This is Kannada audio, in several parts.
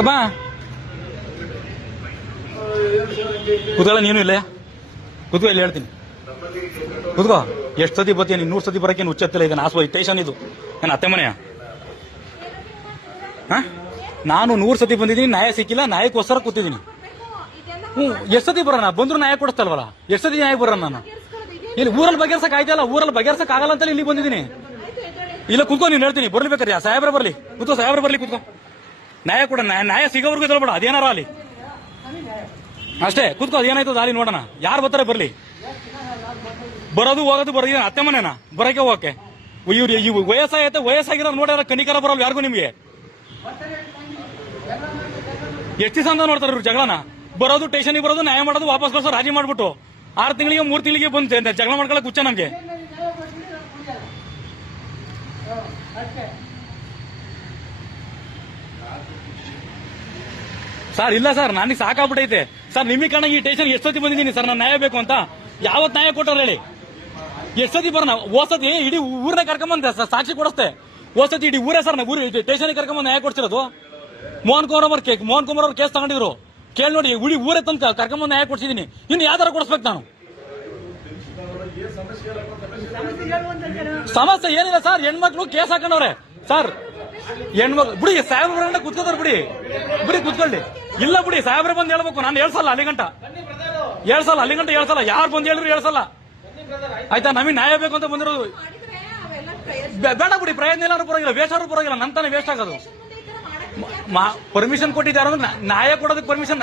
ಯಾಕಪ್ಪ ಕೂತ್ಕೊಳ್ಳ, ನೀನು ಇಲ್ಲ ಕೂತ್ಕೋ, ಇಲ್ಲಿ ಹೇಳ್ತೀನಿ ಕೂತ್ಕೋ. ಎಷ್ಟು ಸತಿ ಬರ್ತೀಯ ನೀನು? 100 ಸತಿ ಬರೋಕ್ಕೇನು ಹುಚ್ಚತ್ತಿಲ್ಲ. ಈಗ ನಾಸು ಸ್ಟೇಷನ್ ಇದು ನನ್ನ ಅತ್ತೆ ಮನೆಯ. ನಾನು 100 ಸತಿ ಬಂದಿದ್ದೀನಿ, ನ್ಯಾಯ ಸಿಕ್ಕಿಲ್ಲ, ನ್ಯಾಯಕ್ಕೋಸ್ಕರ ಕೂತಿದ್ದೀನಿ. ಎಷ್ಟು ಸತಿ ಬರೋಣ? ಬಂದ್ರು ನ್ಯಾಯ ಕೊಡಿಸ್ತಲ್ವಲ್ಲ, ಎಷ್ಟು ಸತಿ ನ್ಯಾಯ ಬರೋಣ ನಾನು? ಇಲ್ಲಿ ಊರಲ್ಲಿ ಬಗೆಹರ್ಸಕ್ ಆಯ್ತಲ್ಲ, ಊರಲ್ಲಿ ಬಗೆಹರ್ಸಕ್ ಆಗಲ್ಲ ಅಂತೇಳಿ ಇಲ್ಲಿ ಬಂದಿದ್ದೀನಿ. ಇಲ್ಲ ಕೂತ್ಕೋ, ನೀನು ಹೇಳ್ತೀನಿ, ಬರ್ಲಿಬೇಕಾರೆ ಸಾಹೇಬ್ರ ಬರ್ಲಿ, ಕೂತ್ಕೋ, ಸಾಹೇಬ್ರ ಬರ್ಲಿ, ಕೂತ್ಕೋ. ನ್ಯಾಯ ಕೊಡ, ನ್ಯಾಯ ಸಿಗೋವರೆಗೂ ಇದ್ರಬೇಡ, ಅದೇನಾರ ಅಲ್ಲಿ ಅಷ್ಟೇ. ಕೂತ್ಕೋ, ಅದೇನಾಯ್ತದ ಅಲ್ಲಿ ನೋಡೋಣ. ಯಾರು ಬರ್ತಾರೆ ಬರ್ಲಿ. ಬರೋದು ಹೋಗೋದು ಬರೋದು ಅತ್ತೆ ಮನೆನಾ? ಬರೋಕೆ ಹೋಗಕ್ಕೆ ಇವ್ರು ವಯಸ್ಸಾಗೈತೆ, ವಯಸ್ಸಾಗಿರೋ ನೋಡ್ಯಾರ ಕನಿಕರ ಬರೋಲ್ಲ ಯಾರಿಗೂ ನಿಮ್ಗೆ. ಎಷ್ಟು ದಿವಸ ಅಂತ ನೋಡ್ತಾರೆ ಇವ್ರು ಜಗಳನ? ಬರೋದು ಸ್ಟೇಷನ್ಗೆ ಬರೋದು, ನ್ಯಾಯ ಮಾಡೋದು, ವಾಪಸ್ ಕಳ್ಸೋ, ರಾಜಿ ಮಾಡ್ಬಿಟ್ಟು 6 ತಿಂಗಳಿಗೆ 3 ತಿಂಗಳಿಗೆ ಬಂದು ಜಗಳ ಮಾಡ್ಕೊಳಕ್ ಹುಚ್ಚ ನಮ್ಗೆ. ಸರ್ ಇಲ್ಲ ಸರ್, ನನಗೆ ಸಾಕಾಗ್ಬಿಟ್ಟೈತೆ ಸರ್. ನಿಮಗೆ ಕಾರಣ ಈ ಸ್ಟೇಷನ್ ಎಷ್ಟು ಸತಿ ಬಂದಿದ್ದೀನಿ ಸರ್, ನಾನು ನ್ಯಾಯ ಬೇಕು ಅಂತ. ಯಾವತ್ ನ್ಯಾಯ ಕೊಟ್ಟಾರ ಹೇಳಿ? ಎಷ್ಟು ಸತಿ ಬರೋಣ? ಓಸತಿ ಇಡೀ ಊರನ್ನ ಕರ್ಕೊಂಬಂದ ಸಾಕ್ಷಿ ಕೊಡಿಸ್ತೆ. ಓಸತಿ ಇಡೀ ಊರೇ ಸರ್, ಊರು ಸ್ಟೇಷನ್ ಕರ್ಕೊಂಬಂದು ನ್ಯಾಯ ಕೊಡ್ಸಿರೋದು. ಮೋಹನ್ ಕುಮಾರ್ ಅವ್ರ ಕೇಸ್ ತಗೊಂಡಿದ್ರು, ಕೇಳಿ ನೋಡಿ. ಇಡೀ ಊರೇ ತಂದು ಕರ್ಕೊಂಬಂದು ನ್ಯಾಯ ಕೊಡ್ಸಿದೀನಿ. ಇನ್ನು ಯಾವ್ದಾರ ಕೊಡಿಸ್ಬೇಕು ನಾನು? ಸಮಸ್ಯೆ ಏನಿಲ್ಲ ಸರ್, ಹೆಣ್ಮಕ್ಳು ಕೇಸ್ ಹಾಕೊಂಡವ್ರೆ ಸರ್. ಹೆಣ್ಮಕ್ಳು ಬಿಡಿ, ಸಾಹೇಬ್ರ ಕುತ್ಕೋತಾರ, ಬಿಡಿ ಕುತ್ಕೊಳ್ಳಿ. ಇಲ್ಲ ಬಿಡಿ, ಸಾಹೇಬ್ರ ಬಂದು ಹೇಳ್ಬೇಕು. ನಾನು ಹೇಳ್ಸಲ್ಲ ಅಲ್ಲಿ ಗಂಟ ಹೇಳ್ಸಲ್ಲ. ಯಾರು ಬಂದು ಹೇಳಿದ್ರು ಹೇಳ್ಸಲ್ಲ, ಆಯ್ತಾ? ನಮಗೆ ನ್ಯಾಯ ಬೇಕು ಅಂತ ಬಂದಿರೋದು. ಬೇಡ ಬಿಡಿ, ಪ್ರಯತ್ನ ಎಲ್ಲಾರು ಪರವಾಗಿಲ್ಲ, ವೇಸ್ಟ್ ಆದ್ರೂ ಪರವಾಗಿಲ್ಲ, ನನ್ನ ತಾನೇ ವೇಸ್ಟ್ ಆಗೋದು. ಪರ್ಮಿಷನ್ ಕೊಟ್ಟಿದ್ದಾರೆ ಅಂದ್ರೆ ನ್ಯಾಯ ಕೊಡೋದಕ್ಕೆ ಪರ್ಮಿಷನ್.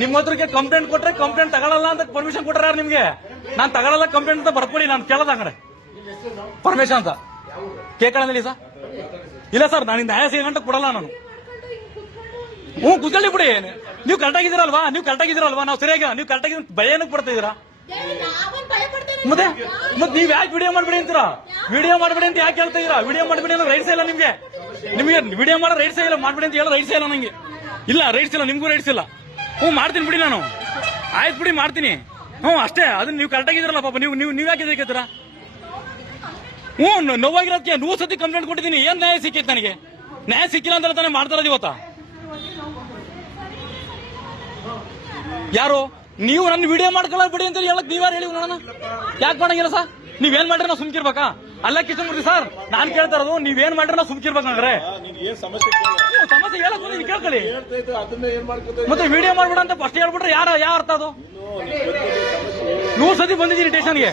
ನಿಮ್ಮ ಹತ್ರಕ್ಕೆ ಕಂಪ್ಲೇಂಟ್ ಕೊಟ್ರೆ ಕಂಪ್ಲೇಂಟ್ ತಗೊಳ್ಳಲ್ಲ ಅಂತ ಪರ್ಮಿಷನ್ ಕೊಟ್ಟಾರ ನಿಮ್ಗೆ? ನಾನು ತಗೊಳ್ಳಲ್ಲ ಕಂಪ್ಲೇಂಟ್ ಅಂತ ಬರ್ಕೊಡಿ, ನಾನು ಕೇಳೋದಂಗ್ರೆ ಪರ್ಮಿಷನ್ ಅಂತ ಕೇಳ್ಕೊಳ್ಳಿ ಸರ್. ಇಲ್ಲ ಸರ್, ನಾನು ನ್ಯಾಯ ಸಿಗಂಟ ಕೊಡಲ್ಲ ನಾನು. ಕುತ್ಕೊಳ್ಳಿ ಬಿಡಿ. ನೀವು ಕರೆಕ್ಟಾಗಿದ್ದೀರಲ್ವಾ? ನಾವು ಸರಿಯಾಗಿ ನೀವು ಕರೆಕ್ಟಾಗಿ ಭಯ ಏನಕ್ಕೆ ಪಡ್ತಾ ಇದೀರಾ? ಮತ್ತೆ ನೀವ್ ಯಾಕೆ ವಿಡಿಯೋ ಮಾಡ್ಬೇಡಿ ಅಂತೀರಾ? ವಿಡಿಯೋ ಮಾಡ್ಬೇಡಿ ಅಂತ ಯಾಕೆ ಹೇಳ್ತಾ ಇದೀರಾ? ವಿಡಿಯೋ ಮಾಡ್ಬೇಡಿ ಅನ್ನೋ ರೈಟ್ಸ್ ಇಲ್ಲ ನಿಮ್ಗೆ. ವಿಡಿಯೋ ಮಾಡೋ ರೈಟ್ಸ್ ಇಲ್ಲ, ಮಾಡ್ಬೇಡಿ ಅಂತ ಹೇಳೋ ರೈಟ್ಸ್ ಇಲ್ಲ ನಂಗೆ. ಇಲ್ಲ ರೈಟ್ಸ್ ಇಲ್ಲ, ನಿಮ್ಗೂ ರೈಟ್ಸ್ ಇಲ್ಲ. ಮಾಡ್ತೀನಿ ಬಿಡಿ ನಾನು. ಆಯ್ತು ಬಿಡಿ, ಮಾಡ್ತೀನಿ. ಅಷ್ಟೇ. ಅದನ್ನ ನೀವು ಕರೆಕ್ಟಾಗಿದ್ದೀರಲ್ಲ ಪಾಪ, ನೀವು ಯಾಕೆ ಇದಕ್ಕೆತ್ತೀರಾ? ನೋವಾಗಿರೋದಕ್ಕೆ 100 ಸತಿ ಕಂಪ್ಲೇಂಟ್ ಕೊಟ್ಟಿದ್ದೀನಿ. ಏನ್ ನ್ಯಾಯ ಸಿಕ್ಕೈತೆ ನನಗೆ? ನ್ಯಾಯ ಸಿಕ್ಕಿಲ್ಲ ಅಂತ ತಾನೇ ಮಾಡ್ತಾರದು ಇವತ್ತ. ಯಾರು ನೀವು ನನ್ನ ವಿಡಿಯೋ ಮಾಡ್ಕೊಳ್ಳ ಬಿಡಿ ಅಂತ ಹೇಳಕ್ ನೀವ್ಯಾರು ಹೇಳಿ ನೋಡೋಣ? ಯಾಕೆ ಮಾಡಂಗಿಲ್ಲ ಸರ್? ನೀವೇನ್ ಮಾಡ್ರಿ ನಾವು ಸುಮ್ಕಿರ್ಬೇಕಾ? ಅಲ್ಲ ಕಿಶನ್ಮೂರ್ತಿ ಸರ್, ನಾನ್ ಕೇಳ್ತಾ ಇರೋದು ನೀವೇನ್ ಮಾಡ್ರಿ ನಾವು ಸುಮ್ಕಿರ್ಬೇಕಂದ್ರೆ ಸಮಸ್ಯೆ ಹೇಳಕ್ ಕೇಳ್ಕೊಳ್ಳಿ. ಮತ್ತೆ ವಿಡಿಯೋ ಮಾಡ್ಬೇಡ ಅಂತ ಫಸ್ಟ್ ಹೇಳ್ಬಿಟ್ರೆ ಯಾವ ಅರ್ಥ ಅದು? 100 ಸತಿ ಬಂದಿದ್ದೀನಿ ಸ್ಟೇಷನ್ಗೆ.